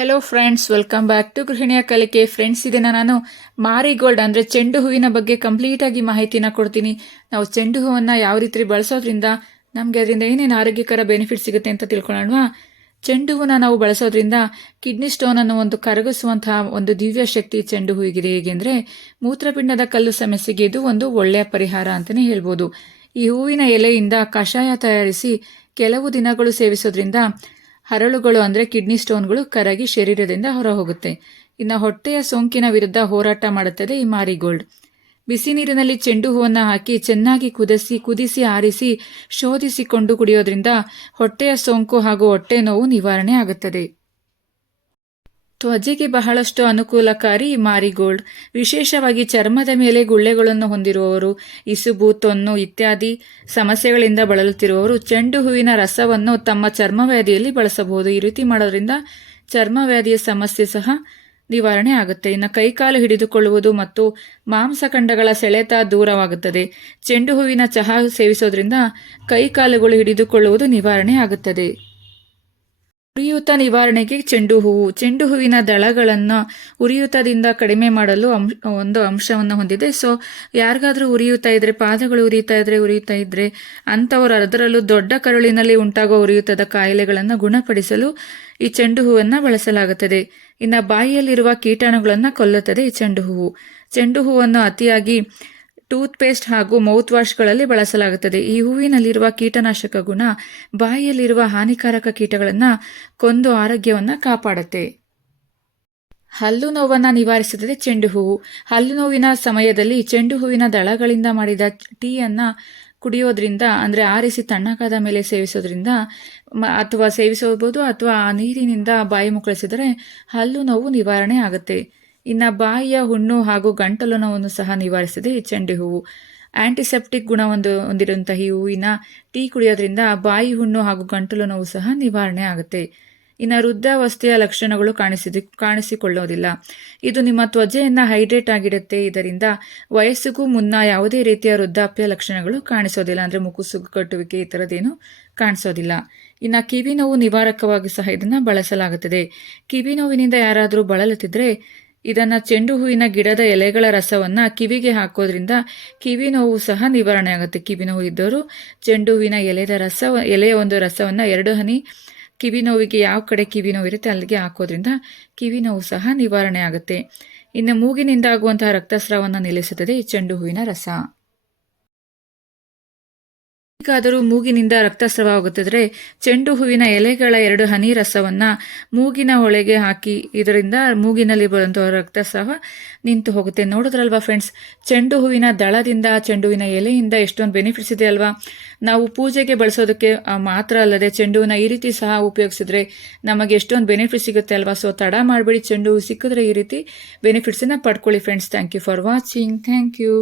Hello friends welcome back to ಗೃಹಿಣಿಯ ಕಲಿಕೆ friends ಇದನ್ನು ನಾನು ಮಾರಿಗೋಲ್ಡ್, ಅಂದರೆ ಚೆಂಡು ಹೂವಿನ ಬಗ್ಗೆ ಕಂಪ್ಲೀಟಾಗಿ ಮಾಹಿತಿನ ಕೊಡ್ತೀನಿ. ನಾವು ಚೆಂಡು ಹೂವನ್ನು ಯಾವ ರೀತಿ ಬಳಸೋದ್ರಿಂದ ನಮಗೆ ಅದರಿಂದ ಏನೇನು ಆರೋಗ್ಯಕರ ಬೆನಿಫಿಟ್ ಸಿಗುತ್ತೆ ಅಂತ ತಿಳ್ಕೊಳ್ಳೋಣವಾ ಚೆಂಡು ಹೂವನ್ನ ನಾವು ಬಳಸೋದ್ರಿಂದ ಕಿಡ್ನಿ ಸ್ಟೋನ್ ಅನ್ನು ಒಂದು ಕರಗಿಸುವಂತಹ ಒಂದು ದಿವ್ಯ ಶಕ್ತಿ ಚೆಂಡು ಹೂವಿಗಿದೆ. ಹೇಗೆಂದರೆ ಮೂತ್ರಪಿಂಡದ ಕಲ್ಲು ಸಮಸ್ಯೆಗೆ ಇದು ಒಂದು ಒಳ್ಳೆಯ ಪರಿಹಾರ ಅಂತಲೇ ಹೇಳ್ಬೋದು. ಈ ಹೂವಿನ ಎಲೆಯಿಂದ ಕಷಾಯ ತಯಾರಿಸಿ ಕೆಲವು ದಿನಗಳು ಸೇವಿಸೋದ್ರಿಂದ ಹರಳುಗಳು ಅಂದರೆ ಕಿಡ್ನಿ ಸ್ಟೋನ್ಗಳು ಕರಗಿ ಶರೀರದಿಂದ ಹೊರಹೋಗುತ್ತೆ. ಇನ್ನು ಹೊಟ್ಟೆಯ ಸೋಂಕಿನ ವಿರುದ್ಧ ಹೋರಾಟ ಮಾಡುತ್ತದೆ ಈ ಮಾರಿಗೋಲ್ಡ್. ಬಿಸಿ ನೀರಿನಲ್ಲಿ ಚೆಂಡು ಹೂವನ್ನು ಹಾಕಿ ಚೆನ್ನಾಗಿ ಕುದಿಸಿ ಕುದಿಸಿ ಆರಿಸಿ, ಶೋಧಿಸಿಕೊಂಡು ಕುಡಿಯೋದ್ರಿಂದ ಹೊಟ್ಟೆಯ ಸೋಂಕು ಹಾಗೂ ಹೊಟ್ಟೆ ನೋವು ನಿವಾರಣೆ ಆಗುತ್ತದೆ. ತ್ವಚೆಗೆ ಬಹಳಷ್ಟು ಅನುಕೂಲಕಾರಿ ಮಾರಿಗೋಲ್ಡ್. ವಿಶೇಷವಾಗಿ ಚರ್ಮದ ಮೇಲೆ ಗುಳ್ಳೆಗಳನ್ನು ಹೊಂದಿರುವವರು, ಇಸುಬು, ತೊನ್ನು ಇತ್ಯಾದಿ ಸಮಸ್ಯೆಗಳಿಂದ ಬಳಲುತ್ತಿರುವವರು ಚೆಂಡು ಹೂವಿನ ರಸವನ್ನು ತಮ್ಮ ಚರ್ಮವ್ಯಾಧಿಯಲ್ಲಿ ಬಳಸಬಹುದು. ಈ ರೀತಿ ಮಾಡೋದ್ರಿಂದ ಚರ್ಮವ್ಯಾಧಿಯ ಸಮಸ್ಯೆ ಸಹ ನಿವಾರಣೆ ಆಗುತ್ತೆ. ಇನ್ನು ಕೈಕಾಲು ಹಿಡಿದುಕೊಳ್ಳುವುದು ಮತ್ತು ಮಾಂಸಖಂಡಗಳ ಸೆಳೆತ ದೂರವಾಗುತ್ತದೆ. ಚೆಂಡು ಹೂವಿನ ಚಹಾ ಸೇವಿಸೋದ್ರಿಂದ ಕೈಕಾಲುಗಳು ಹಿಡಿದುಕೊಳ್ಳುವುದು ನಿವಾರಣೆ ಆಗುತ್ತದೆ. ಉರಿಯೂತ ನಿವಾರಣೆಗೆ ಚೆಂಡು ಹೂವು. ಚೆಂಡು ಹೂವಿನ ದಳಗಳನ್ನು ಉರಿಯೂತದಿಂದ ಕಡಿಮೆ ಮಾಡಲು ಒಂದು ಅಂಶವನ್ನು ಹೊಂದಿದೆ. ಸೊ ಯಾರಿಗಾದರೂ ಉರಿಯೂತ ಇದ್ದರೆ ಪಾದಗಳು ಉರಿಯುತ್ತಾ ಇದ್ದರೆ ಉರಿಯುತ್ತಾ ಇದ್ದರೆ ಅಂಥವರು ಅದರಲ್ಲೂ ದೊಡ್ಡ ಕರುಳಿನಲ್ಲಿ ಉಂಟಾಗುವ ಉರಿಯೂತದ ಕಾಯಿಲೆಗಳನ್ನು ಗುಣಪಡಿಸಲು ಈ ಚೆಂಡು ಹೂವನ್ನು ಬಳಸಲಾಗುತ್ತದೆ. ಇನ್ನು ಬಾಯಿಯಲ್ಲಿರುವ ಕೀಟಾಣುಗಳನ್ನು ಕೊಲ್ಲುತ್ತದೆ ಈ ಚೆಂಡು ಹೂವು. ಚೆಂಡು ಹೂವನ್ನು ಅತಿಯಾಗಿ ಟೂತ್ ಪೇಸ್ಟ್ ಹಾಗೂ ಮೌತ್ ವಾಶ್ಗಳಲ್ಲಿ ಬಳಸಲಾಗುತ್ತದೆ. ಈ ಹೂವಿನಲ್ಲಿರುವ ಕೀಟನಾಶಕ ಗುಣ ಬಾಯಿಯಲ್ಲಿರುವ ಹಾನಿಕಾರಕ ಕೀಟಗಳನ್ನು ಕೊಂದು ಆರೋಗ್ಯವನ್ನು ಕಾಪಾಡುತ್ತೆ. ಹಲ್ಲು ನೋವನ್ನು ನಿವಾರಿಸುತ್ತದೆ ಚೆಂಡು ಹೂವು. ಹಲ್ಲು ನೋವಿನ ಸಮಯದಲ್ಲಿ ಚೆಂಡು ಹೂವಿನ ದಳಗಳಿಂದ ಮಾಡಿದ ಟೀಯನ್ನು ಕುಡಿಯೋದ್ರಿಂದ, ಅಂದರೆ ಆರಿಸಿ ತಣ್ಣಕಾದ ಮೇಲೆ ಸೇವಿಸೋದ್ರಿಂದ ಅಥವಾ ಸೇವಿಸಬಹುದು ಅಥವಾ ಆ ನೀರಿನಿಂದ ಬಾಯಿ ಮುಕ್ಕಳಿಸಿದರೆ ಹಲ್ಲು ನೋವು ನಿವಾರಣೆ ಆಗುತ್ತೆ. ಇನ್ನು ಬಾಯಿಯ ಹುಣ್ಣು ಹಾಗೂ ಗಂಟಲು ನೋವನ್ನು ಸಹ ನಿವಾರಿಸಿದೆ ಈ ಚೆಂಡು ಹೂವು. ಆಂಟಿಸೆಪ್ಟಿಕ್ ಗುಣ ಒಂದು ಹೊಂದಿರುವಂತಹ ಈ ಹೂವಿನ ಟೀ ಕುಡಿಯೋದ್ರಿಂದ ಬಾಯಿ ಹುಣ್ಣು ಹಾಗೂ ಗಂಟಲು ನೋವು ಸಹ ನಿವಾರಣೆ ಆಗುತ್ತೆ. ಇನ್ನು ವೃದ್ಧಾವಸ್ಥೆಯ ಲಕ್ಷಣಗಳು ಕಾಣಿಸಿದ, ಕಾಣಿಸಿಕೊಳ್ಳೋದಿಲ್ಲ. ಇದು ನಿಮ್ಮ ತ್ವಜೆಯನ್ನು ಹೈಡ್ರೇಟ್ ಆಗಿಡುತ್ತೆ. ಇದರಿಂದ ವಯಸ್ಸಿಗೂ ಮುನ್ನ ಯಾವುದೇ ರೀತಿಯ ವೃದ್ಧಾಪ್ಯ ಲಕ್ಷಣಗಳು ಕಾಣಿಸೋದಿಲ್ಲ. ಅಂದರೆ ಮುಕುಸು ಕಟ್ಟುವಿಕೆ ಈ ಥರದ್ದೇನು ಕಾಣಿಸೋದಿಲ್ಲ. ಇನ್ನು ಕಿವಿ ನೋವು ನಿವಾರಕವಾಗಿ ಸಹ ಇದನ್ನು ಬಳಸಲಾಗುತ್ತದೆ. ಕಿವಿ ನೋವಿನಿಂದ ಯಾರಾದರೂ ಬಳಲುತ್ತಿದ್ರೆ ಇದನ್ನು ಚೆಂಡು ಹೂವಿನ ಗಿಡದ ಎಲೆಗಳ ರಸವನ್ನು ಕಿವಿಗೆ ಹಾಕೋದ್ರಿಂದ ಕಿವಿ ನೋವು ಸಹ ನಿವಾರಣೆ ಆಗುತ್ತೆ. ಕಿವಿ ನೋವು ಇದ್ದವರು ಚೆಂಡು ಹೂವಿನ ಎಲೆದ ರಸ ಎಲೆಯ ಒಂದು ರಸವನ್ನು ಎರಡು ಹನಿ ಕಿವಿ ನೋವಿಗೆ ಯಾವ ಕಡೆ ಕಿವಿ ನೋವು ಇರುತ್ತೆ ಅಲ್ಲಿಗೆ ಹಾಕೋದ್ರಿಂದ ಕಿವಿ ನೋವು ಸಹ ನಿವಾರಣೆ ಆಗುತ್ತೆ. ಇನ್ನು ಮೂಗಿನಿಂದ ಆಗುವಂತಹ ರಕ್ತಸ್ರಾವವನ್ನು ನಿಲ್ಲಿಸುತ್ತದೆ ಈ ಚೆಂಡು ಹೂವಿನ ರಸ. ಈಗಾದರೂ ಮೂಗಿನಿಂದ ರಕ್ತಸ್ರಾವವಾಗುತ್ತಿದ್ರೆ ಚೆಂಡು ಹೂವಿನ ಎಲೆಗಳ ಎರಡು ಹನಿ ರಸವನ್ನು ಮೂಗಿನ ಹೊಳೆಗೆ ಹಾಕಿ, ಇದರಿಂದ ಮೂಗಿನಲ್ಲಿ ಬರುವಂತಹ ರಕ್ತಸ್ರಾವ ನಿಂತು ಹೋಗುತ್ತೆ. ನೋಡಿದ್ರಲ್ವಾ ಫ್ರೆಂಡ್ಸ್ ಚೆಂಡು ಹೂವಿನ ದಳದಿಂದ ಚೆಂಡುವಿನ ಎಲೆಯಿಂದ ಎಷ್ಟೊಂದು ಬೆನಿಫಿಟ್ಸ್ ಇದೆ ಅಲ್ವಾ? ನಾವು ಪೂಜೆಗೆ ಬಳಸೋದಕ್ಕೆ ಮಾತ್ರ ಅಲ್ಲದೆ ಚೆಂಡುವಿನ ಈ ರೀತಿ ಸಹ ಉಪಯೋಗಿಸಿದ್ರೆ ನಮಗೆ ಎಷ್ಟೊಂದು ಬೆನಿಫಿಟ್ ಸಿಗುತ್ತೆ ಅಲ್ವಾ? ಸೊ ತಡ ಮಾಡಬೇಡಿ, ಚೆಂಡು ಹೂ ಸಿಕ್ಕಿದ್ರೆ ಈ ರೀತಿ ಬೆನಿಫಿಟ್ಸನ್ನು ಪಡ್ಕೊಳ್ಳಿ friends thank you for watching thank you